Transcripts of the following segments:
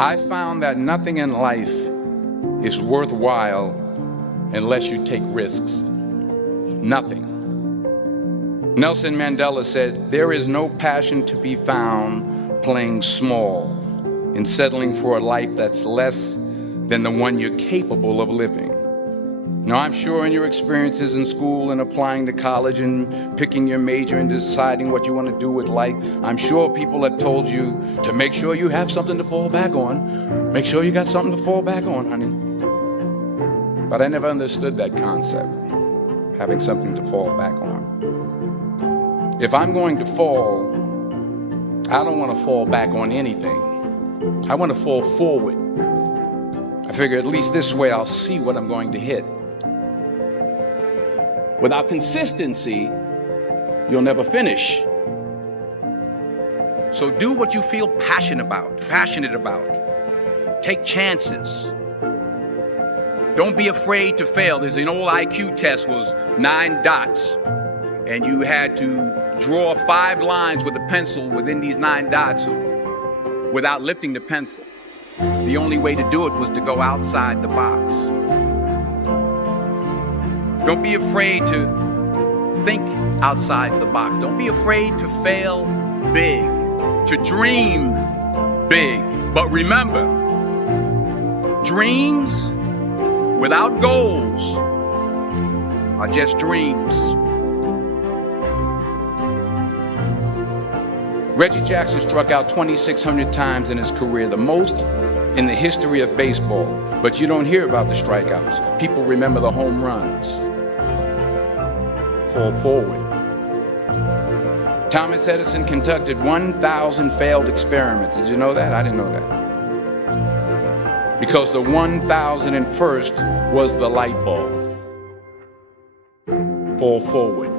I found that nothing in life is worthwhile unless you take risks. Nothing. Nelson Mandela said, "There is no passion to be found playing small and settling for a life that's less than the one you're capable of living." Now, I'm sure in your experiences in school and applying to college and picking your major and deciding what you want to do with life, I'm sure people have told you to make sure you have something to fall back on. Make sure you got something to fall back on, honey. But I never understood that concept, having something to fall back on. If I'm going to fall, I don't want to fall back on anything. I want to fall forward. I figure at least this way I'll see what I'm going to hit. Without consistency, you'll never finish. So do what you feel passionate about. Take chances. Don't be afraid to fail. There's an old IQ test, was 9 dots, and you had to draw 5 lines with a pencil within these 9 dots without lifting the pencil. The only way to do it was to go outside the box. Don't be afraid to think outside the box. Don't be afraid to fail big, to dream big. But remember, dreams without goals are just dreams. Reggie Jackson struck out 2,600 times in his career, the most in the history of baseball. But you don't hear about the strikeouts. People remember the home runs. Fall forward. Thomas Edison conducted 1,000 failed experiments. Did you know that? I didn't know that. Because the 1,001st was the light bulb. Fall forward.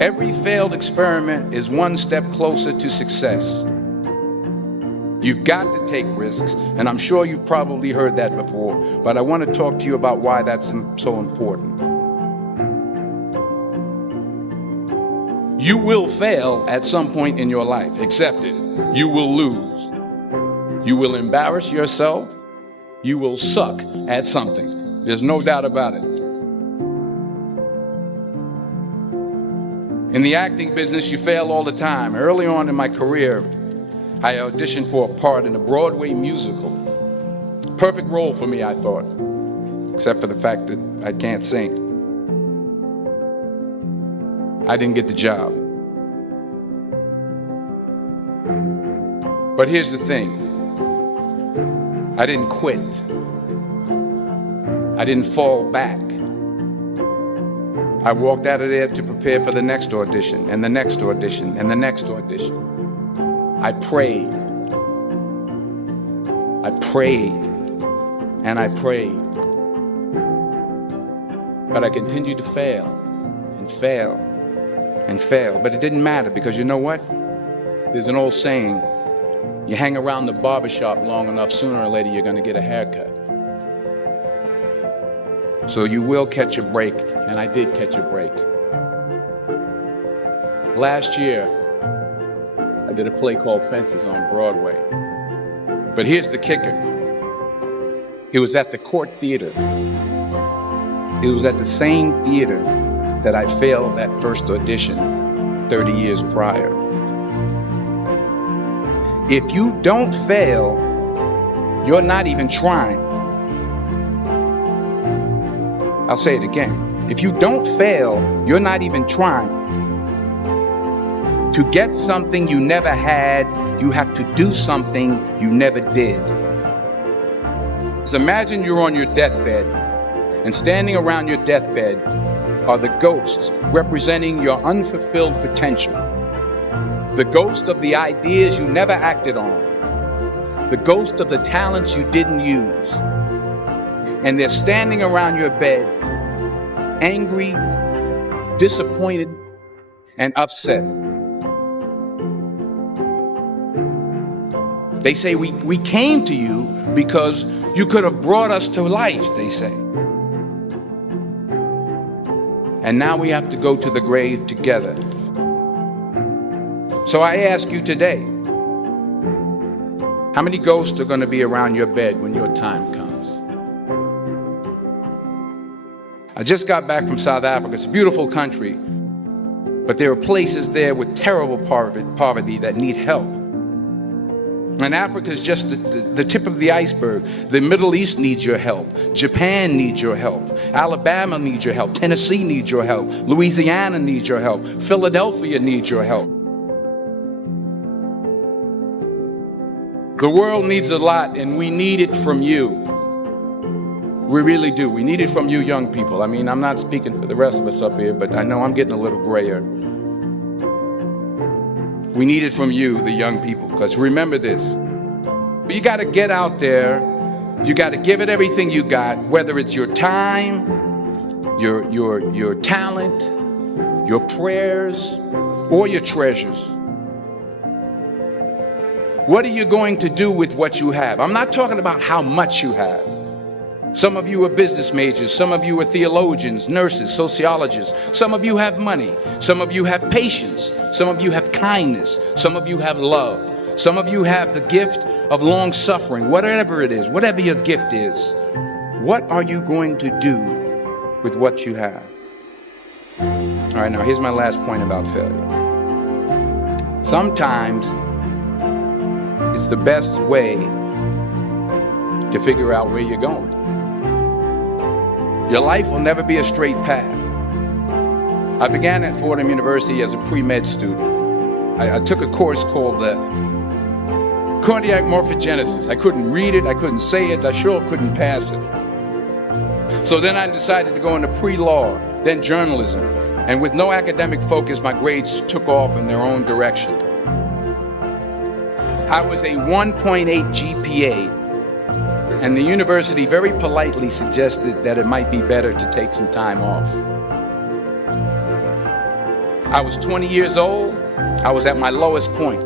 Every failed experiment is one step closer to success. You've got to take risks, and I'm sure you've probably heard that before, but I want to talk to you about why that's so important. You will fail at some point in your life. Accept it. You will lose. You will embarrass yourself. You will suck at something. There's no doubt about it. In the acting business, you fail all the time. Early on in my career, I auditioned for a part in a Broadway musical. Perfect role for me, I thought, except for the fact that I can't sing. I didn't get the job. But here's the thing. I didn't quit. I didn't fall back. I walked out of there to prepare for the next audition, and the next audition, and the next audition. I prayed. I prayed. And I prayed. But I continued to fail and fail and fail. But it didn't matter, because you know what? There's an old saying, you hang around the barbershop long enough, sooner or later you're going to get a haircut. So you will catch a break, and I did catch a break. Last year, I did a play called Fences on Broadway. But here's the kicker. It was at the Court Theater. It was at the same theater that I failed that first audition 30 years prior. If you don't fail, you're not even trying. I'll say it again. If you don't fail, you're not even trying. To get something you never had, you have to do something you never did. So imagine you're on your deathbed, and standing around your deathbed are the ghosts representing your unfulfilled potential. The ghost of the ideas you never acted on. The ghost of the talents you didn't use. And they're standing around your bed, angry, disappointed, and upset. They say, we came to you because you could have brought us to life, they say. And now we have to go to the grave together. So I ask you today, How many ghosts are going to be around your bed when your time comes? I just got back from South Africa. It's a beautiful country, but there are places there with terrible poverty that need help. And Africa is just the tip of the iceberg. The Middle East needs your help. Japan needs your help. Alabama needs your help. Tennessee needs your help. Louisiana needs your help. Philadelphia needs your help. The world needs a lot, and we need it from you. We really do. We need it from you young people. I mean, I'm not speaking for the rest of us up here, but I know I'm getting a little grayer. We need it from you, the young people, because remember this. You got to get out there. You got to give it everything you got, whether it's your time, your talent, your prayers, or your treasures. What are you going to do with what you have? I'm not talking about how much you have. Some of you are business majors. Some of you are theologians, nurses, sociologists. Some of you have money. Some of you have patience. Some of you have kindness. Some of you have love. Some of you have the gift of long suffering. Whatever it is, whatever your gift is, what are you going to do with what you have? All right, now here's my last point about failure. Sometimes it's the best way to figure out where you're going. Your life will never be a straight path. I began at Fordham University as a pre-med student. I took a course called cardiac morphogenesis. I couldn't read it, I couldn't say it, I sure couldn't pass it. So then I decided to go into pre-law, then journalism. And with no academic focus, my grades took off in their own direction. I was a 1.8 GPA. And the university very politely suggested that it might be better to take some time off. I was 20 years old. I was at my lowest point.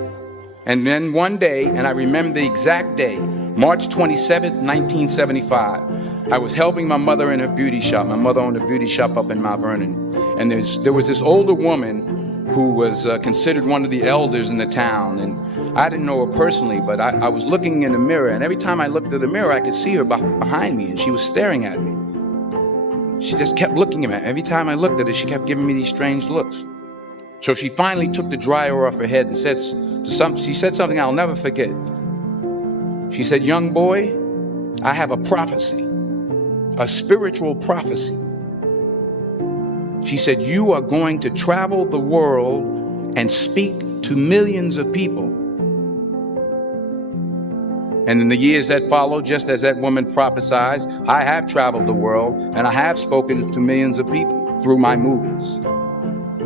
And then one day, and I remember the exact day, March 27th, 1975, I was helping my mother in her beauty shop. My mother owned a beauty shop up in Mount Vernon. And there was this older woman who was considered one of the elders in the town. And I didn't know her personally, but I was looking in the mirror, and every time I looked at the mirror, I could see her behind me, and she was staring at me. She just kept looking at me. Every time I looked at her, she kept giving me these strange looks. So she finally took the dryer off her head and she said something I'll never forget. She said, "Young boy, I have a prophecy, a spiritual prophecy." She said, "You are going to travel the world and speak to millions of people." And in the years that followed, just as that woman prophesied, I have traveled the world and I have spoken to millions of people through my movies.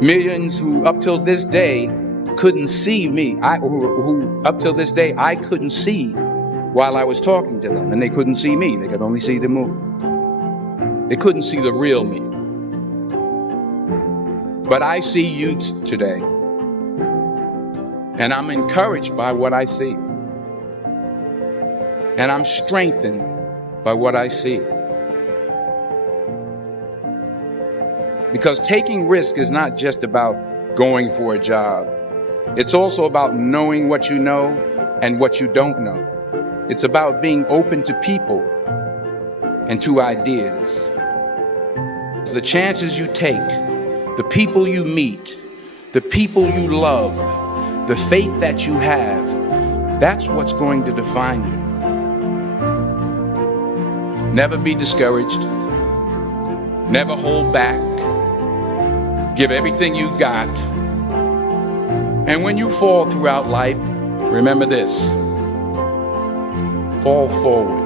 Millions who up till this day couldn't see me, who up till this day I couldn't see while I was talking to them, and they couldn't see me, they could only see the movie. They couldn't see the real me. But I see you today, and I'm encouraged by what I see. And I'm strengthened by what I see. Because taking risk is not just about going for a job. It's also about knowing what you know and what you don't know. It's about being open to people and to ideas. The chances you take, the people you meet, the people you love, the faith that you have, that's what's going to define you. Never be discouraged. Never hold back. Give everything you got. And when you fall throughout life, remember this: fall forward.